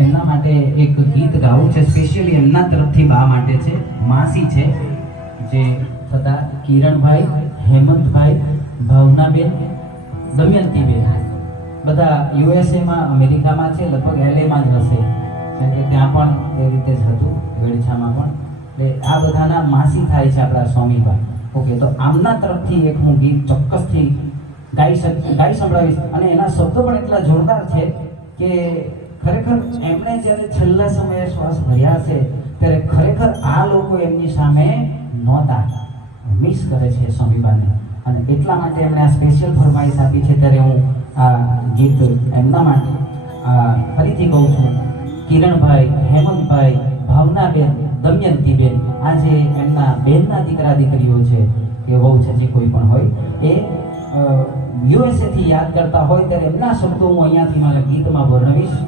એમના માટે એક ગીત ગાવું છે, સ્પેશિયલી એમના તરફથી બા માટે છે, માસી છે, જે થતા કિરણભાઈ, હેમંતભાઈ, ભાવનાબેન, દમયંતીબેન, બધા યુએસએમાં, અમેરિકામાં છે, લગભગ એલએમાં જ હશે, કેમ કે ત્યાં પણ એ રીતે જ હતું, વેડછામાં પણ. એટલે આ બધાના માસી થાય છે આપણા સ્વામીભાઈ. ઓકે, તો આમના તરફથી એક હું ગીત ચોક્કસથી ગાઈ સંભળાવીશ. અને એના શબ્દો પણ એટલા જોરદાર છે કે ખરેખર એમણે જ્યારે છેલ્લા સમયે શ્વાસ ભર્યા છે ત્યારે ખરેખર આ લોકો એમની સામે નહોતા, મિસ કરે છે સ્વામીબાને, અને એટલા માટે એમણે આ સ્પેશિયલ ફરમાઈશ આપી છે. ત્યારે હું આ ગીત એમના માટે ફરીથી કહું છું. કિરણભાઈ, હેમંતભાઈ, ભાવનાબેન, દમયંતીબેન, આજે એમના બહેનના દીકરા દીકરીઓ છે કે વહુ છે, જે કોઈ પણ હોય, એ યુએસએથી યાદ કરતા હોય ત્યારે એમના શબ્દો હું અહીંયાથી મારા ગીતમાં વર્ણવીશ.